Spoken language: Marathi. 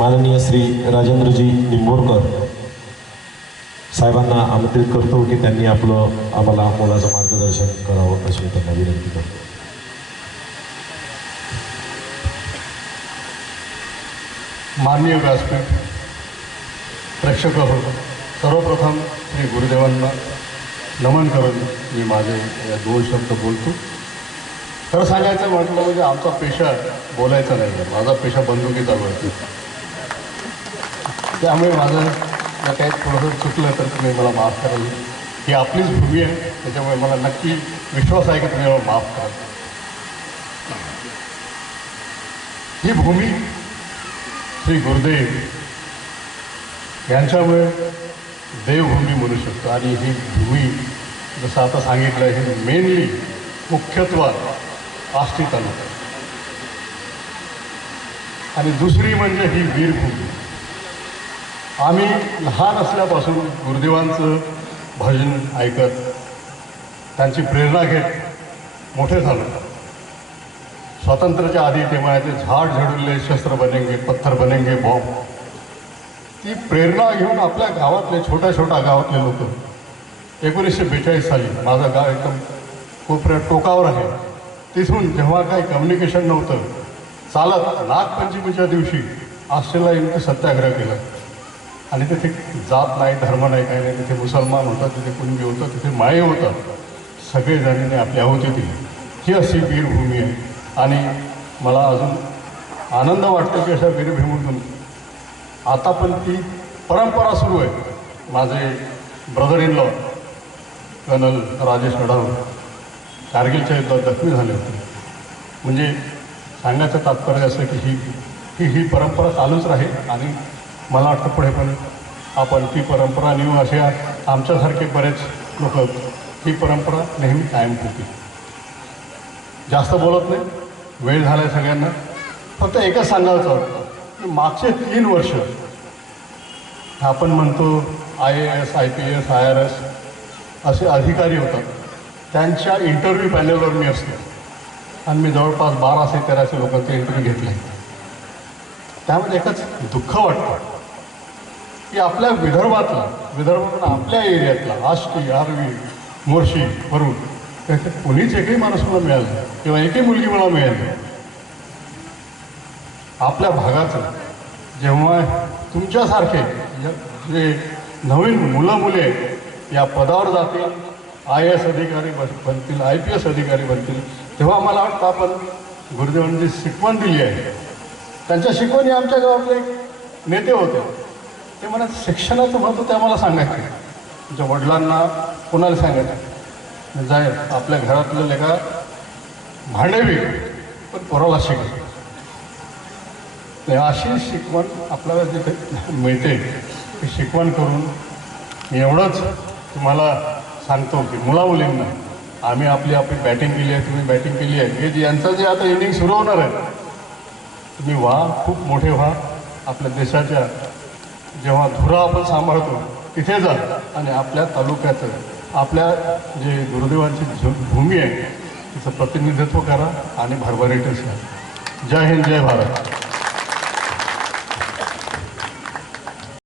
माननीय श्री राजेंद्रजी निंबोरकर साहेबांना आमंत्रित करतो की त्यांनी आपलं आम्हाला मोलाचं मार्गदर्शन करावं अशी त्यांना विनंती करतो. माननीय व्यासपीठ प्रेक्षक सर्वप्रथम श्री गुरुदेवांना नमन करून मी माझे या दोन शब्द बोलतो. खरं सांगायचं म्हटलं म्हणजे आमचा पेशा बोलायचा नाही. आहे माझा पेशा बंदुकीचा आहे त्यामुळे माझं जर काही थोडंसं चुकलं तर तुम्ही मला माफ कराल ही आपलीच भूमी आहे त्याच्यामुळे मला नक्की विश्वास आहे की तुम्ही मला माफ कराल ही भूमी श्री गुरुदेव यांच्यामुळे देवभूमी म्हणू शकतो. आणि ही भूमी जसं आता सांगितलं हे मेनली मुख्यत्वात आष्टी तालुका. आणि दुसरी म्हणजे ही वीरभूमी. आम्ही लहान असल्यापासून गुरुदेवांचं भजन ऐकत त्यांची प्रेरणा घेत मोठे झालो. स्वातंत्र्याच्या आधी ते म्हणायचे झाड झडुले शस्त्र बनेंगे पत्थर बनेंगे बॉम्ब. ती प्रेरणा घेऊन आपल्या गावातले छोट्या छोट्या गावातले लोक एकोणीसशे बेचाळीस साली माझं गाव एकदम कोपऱ्या टोकावर आहे. तिथून जेव्हा काही कम्युनिकेशन नव्हतं चालत नागपंचमीच्या दिवशी ऑस्ट्रेलिया येऊन सत्याग्रह केला. आणि तिथे जात नाही धर्म नाही काही नाही. तिथे मुसलमान होता तिथे कुणबी होतं तिथे माये होतं सगळेजणांनी आपली आहुती दिली. ही अशी वीरभूमी आहे. आणि मला अजून आनंद वाटतो की अशा वीरभूमीतून आता पण ती परंपरा सुरू आहे. माझे brother in law colonel Rajesh Adav कारगिलच्या युद्धात जखमी झाले होते. म्हणजे सांगण्याचं तात्पर्य असं की ही ही ही परंपरा चालूच राहील आणि मला वाटतं पुढे पण आपण ती परंपरा नेऊ अशा आमच्यासारखे बरेच लोक ही परंपरा नेहमी कायम ठेवतील. जास्त बोलत नाही वेळ झाला आहे सगळ्यांना. फक्त एकच सांगायचं होतं की मागचे तीन वर्ष आपण म्हणतो I A S I P S I R S असे अधिकारी होतात. त्यांच्या इंटरव्ह्यू पॅनलवर मी असतो. आणि मी जवळपास बाराशे तेराशे लोकांचे इंटरव्ह्यू घेतले. त्यामध्ये एकच दुःख वाटतं. की आपल्या विदर्भातला विदर्भातून आपल्या एरियातला आष्टी आरवी मोर्शी वरून त्याचे कोणीच एकही माणूस मला मिळाला नाही किंवा एकही मुलगी मला मिळाली नाही. आपल्या भागाचं जेव्हा तुमच्यासारखे जे नवीन मुलं मुले या पदावर जातील आय एस अधिकारी बन- बनतील आय पी एस अधिकारी बनतील तेव्हा मला वाटतं आपण गुरुदेवांनी जी शिकवण दिली आहे त्यांच्या शिकवणी आमच्या गावातले एक नेते होते ते मला शिक्षणाचं महत्त्व ते आम्हाला सांगायचे तुमच्या वडिलांना कोणाला सांगायचं जाय आपल्या घरातलं लेखा भांडेवी पण पोराला शिकत अशी शिकवण आपल्याला जिथे मिळते ती शिकवण करून मी एवढंच तुम्हाला सांगतो की मुलामुलींना आम्ही आपली आपली बॅटिंग केली आहे तुम्ही बॅटिंग केली आहे. हे जे यांचं जे आता इनिंग सुरू होणार आहे तुम्ही व्हा खूप मोठे व्हा आपल्या देशाच्या जेव्हा धुरा आपण सांभाळतो तिथे जा आणि आपल्या तालुक्याचं आपल्या जे गुरुदेवांची झु- भूमी आहे तिचं प्रतिनिधित्व करा आणि भरभराटीच घ्या जय हिंद जय भारत.